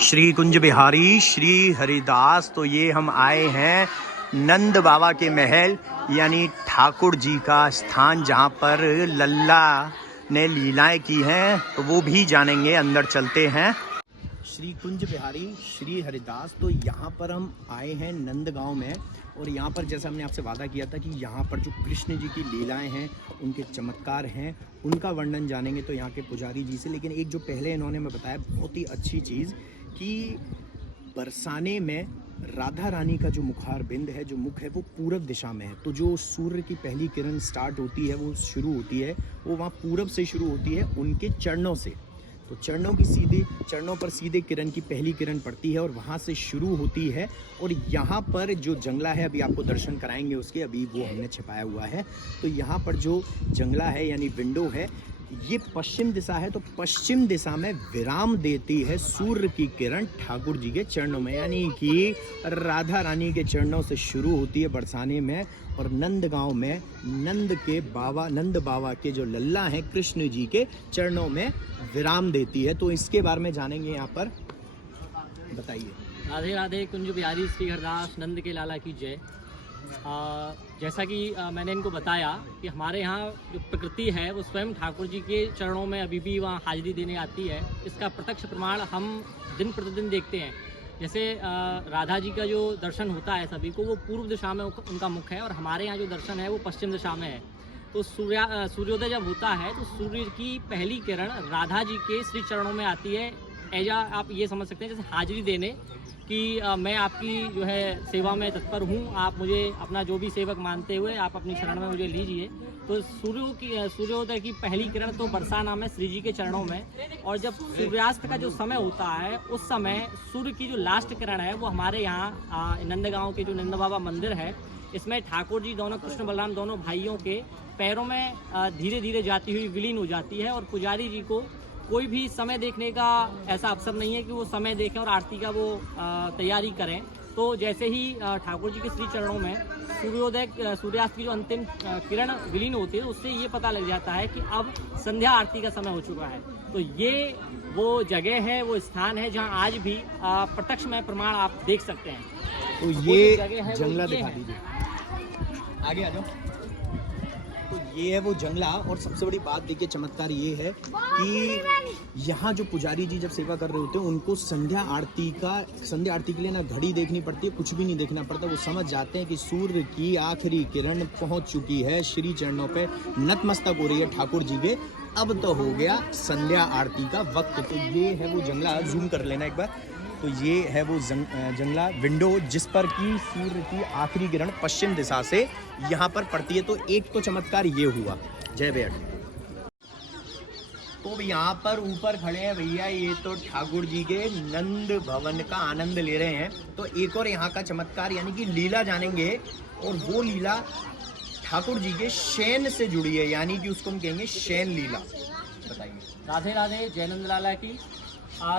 श्री कुंज बिहारी श्री हरिदास। तो ये हम आए हैं नंद बाबा के महल यानी ठाकुर जी का स्थान, जहाँ पर लल्ला ने लीलाएं की हैं, तो वो भी जानेंगे। अंदर चलते हैं। श्री कुंज बिहारी श्री हरिदास। तो यहाँ पर हम आए हैं नंद गांव में, और यहाँ पर जैसा हमने आपसे वादा किया था कि यहाँ पर जो कृष्ण जी की लीलाएं हैं, उनके चमत्कार हैं, उनका वर्णन जानेंगे तो यहाँ के पुजारी जी से। लेकिन एक जो पहले इन्होंने मैं बताया बहुत ही अच्छी चीज़ कि बरसाने में राधा रानी का जो मुखार बिंद है, जो मुख है, वो पूरब दिशा में है। तो जो सूर्य की पहली किरण स्टार्ट होती है, वो शुरू होती है, वो वहाँ पूरब से शुरू होती है, उनके चरणों से। तो चरणों पर सीधे किरण की पहली किरण पड़ती है और वहाँ से शुरू होती है। और यहाँ पर जो जंगला है, अभी आपको दर्शन कराएंगे उसके, अभी वो हमने छिपाया हुआ है। तो यहाँ पर जो जंगला है यानी विंडो है, ये पश्चिम दिशा है। तो पश्चिम दिशा में विराम देती है सूर्य की किरण ठाकुर जी के चरणों में, यानी कि राधा रानी के चरणों से शुरू होती है बरसाने में, और नंद गांव में नंद बाबा के जो लल्ला हैं कृष्ण जी के चरणों में विराम देती है। तो इसके बारे में जानेंगे। यहाँ पर बताइए। राधे राधे। कुंज बिहारी श्री हरदास नंद के लाला की जय। जैसा कि मैंने इनको बताया कि हमारे यहाँ जो प्रकृति है वो स्वयं ठाकुर जी के चरणों में अभी भी वहाँ हाजिरी देने आती है। इसका प्रत्यक्ष प्रमाण हम दिन प्रतिदिन देखते हैं। जैसे राधा जी का जो दर्शन होता है सभी को, वो पूर्व दिशा में उनका मुख है, और हमारे यहाँ जो दर्शन है वो पश्चिम दिशा में है। तो सूर्योदय जब होता है तो सूर्य की पहली किरण राधा जी के श्री चरणों में आती है। ऐजा आप ये समझ सकते हैं जैसे हाजिरी देने कि मैं आपकी जो है सेवा में तत्पर हूँ, आप मुझे अपना जो भी सेवक मानते हुए आप अपनी शरण में मुझे लीजिए। तो सूर्योदय की पहली किरण तो बरसाना में श्री जी के चरणों में, और जब सूर्यास्त का जो समय होता है उस समय सूर्य की जो लास्ट किरण है वो हमारे यहाँ नंदगांव के जो नंद बाबा मंदिर है, इसमें ठाकुर जी दोनों कृष्ण बलराम दोनों भाइयों के पैरों में धीरे धीरे जाती हुई विलीन हो जाती है। और पुजारी जी को कोई भी समय देखने का ऐसा अवसर नहीं है कि वो समय देखें और आरती का वो तैयारी करें। तो जैसे ही ठाकुर जी के श्री चरणों में सूर्यास्त की जो अंतिम किरण विलीन होती है, उससे ये पता लग जाता है कि अब संध्या आरती का समय हो चुका है। तो ये वो जगह है, वो स्थान है जहाँ आज भी प्रत्यक्ष में प्रमाण आप देख सकते हैं। तो ये जंगला दिखा दीजिए, आगे आ जाओ। तो ये है वो जंगला, और सबसे बड़ी बात देखिए, चमत्कार ये है कि यहाँ जो पुजारी जी जब सेवा कर रहे होते हैं, उनको संध्या आरती के लिए ना घड़ी देखनी पड़ती है, कुछ भी नहीं देखना पड़ता। वो समझ जाते हैं कि सूर्य की आखिरी किरण पहुँच चुकी है, श्री चरणों पे नतमस्तक हो रही है ठाकुर जी के, अब तो हो गया संध्या आरती का वक्त। तो ये है वो जंगला, जूम कर लेना एक बार। तो ये है वो जंगला विंडो, जिस पर कि सूर्य की आखिरी किरण पश्चिम दिशा से यहाँ पर पड़ती है। तो एक तो चमत्कार ये हुआ। जय भैया। तो यहाँ पर ऊपर खड़े हैं भैया, ये तो ठाकुर जी के नंद भवन का आनंद ले रहे हैं। तो एक और यहाँ का चमत्कार यानी कि लीला जानेंगे, और वो लीला ठाकुर जी के शयन से जुड़ी है, यानी कि उसको हम कहेंगे शयन लीला। बताइए। राधे राधे। जय नंद लाला की।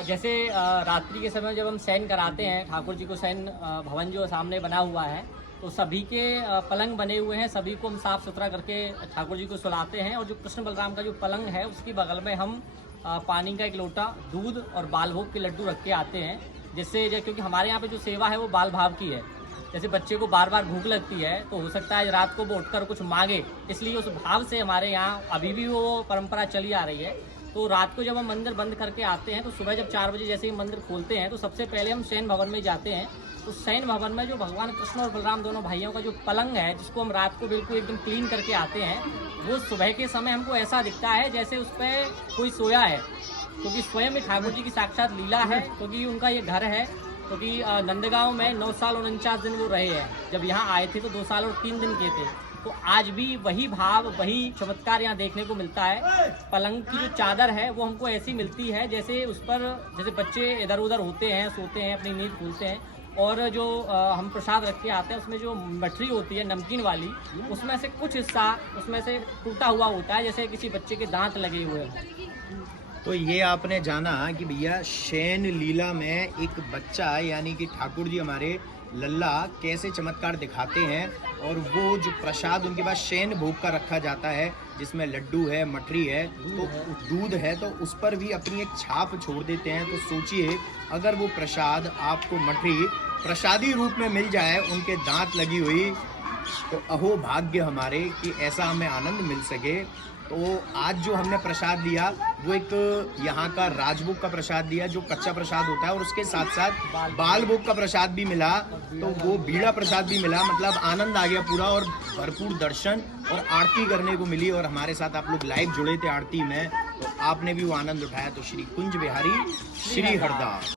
जैसे रात्रि के समय जब हम शयन कराते हैं ठाकुर जी को, शयन भवन जो सामने बना हुआ है, तो सभी के पलंग बने हुए हैं, सभी को हम साफ़ सुथरा करके ठाकुर जी को सुलाते हैं। और जो कृष्ण बलराम का जो पलंग है उसकी बगल में हम पानी का एक लोटा, दूध और बाल भोग के लड्डू रख के आते हैं। जिससे क्योंकि हमारे यहाँ पे जो सेवा है वो बाल भाव की है। जैसे बच्चे को बार बार भूख लगती है तो हो सकता है रात को वो उठकर कुछ मांगे, इसलिए उस भाव से हमारे यहाँ अभी भी वो परंपरा चली आ रही है। तो रात को जब हम मंदिर बंद करके आते हैं, तो सुबह जब 4 बजे जैसे ही मंदिर खोलते हैं, तो सबसे पहले हम शयन भवन में जाते हैं। तो शयन भवन में जो भगवान कृष्ण और बलराम दोनों भाइयों का जो पलंग है, जिसको हम रात को बिल्कुल एकदम क्लीन करके आते हैं, वो सुबह के समय हमको ऐसा दिखता है जैसे उस पर कोई सोया है, क्योंकि स्वयं ही ठाकुर जी की साक्षात लीला है। क्योंकि उनका ये घर है, क्योंकि नंदगांव में 9 साल 49 दिन वो रहे हैं। जब यहाँ आए थे तो 2 साल और 3 दिन के थे। तो आज भी वही भाव, वही चमत्कार यहाँ देखने को मिलता है। पलंग की जो चादर है वो हमको ऐसी मिलती है जैसे उस पर जैसे बच्चे इधर उधर होते हैं, सोते हैं, अपनी नींद भूलते हैं। और जो हम प्रसाद रख के आते हैं, उसमें जो मठरी होती है नमकीन वाली, उसमें से कुछ हिस्सा उसमें से टूटा हुआ होता है, जैसे किसी बच्चे के दांत लगे हुए हैं। तो ये आपने जाना कि भैया शयन लीला में एक बच्चा यानी कि ठाकुर जी हमारे लल्ला कैसे चमत्कार दिखाते हैं, और वो जो प्रसाद उनके पास शयन भोग का रखा जाता है जिसमें लड्डू है, मठरी है, तो दूध है, तो उस पर भी अपनी एक छाप छोड़ देते हैं। तो सोचिए अगर वो प्रसाद आपको मठरी प्रसादी रूप में मिल जाए उनके दांत लगी हुई, तो अहो भाग्य हमारे कि ऐसा हमें आनंद मिल सके। तो आज जो हमने प्रसाद लिया वो एक यहाँ का राजभोग का प्रसाद लिया जो कच्चा प्रसाद होता है, और उसके साथ साथ बाल भोग का प्रसाद भी मिला, तो वो बीड़ा प्रसाद भी मिला। मतलब आनंद आ गया पूरा, और भरपूर दर्शन और आरती करने को मिली। और हमारे साथ आप लोग लाइव जुड़े थे आरती में, तो आपने भी वो आनंद उठाया। तो श्री कुंज बिहारी श्री हरदास।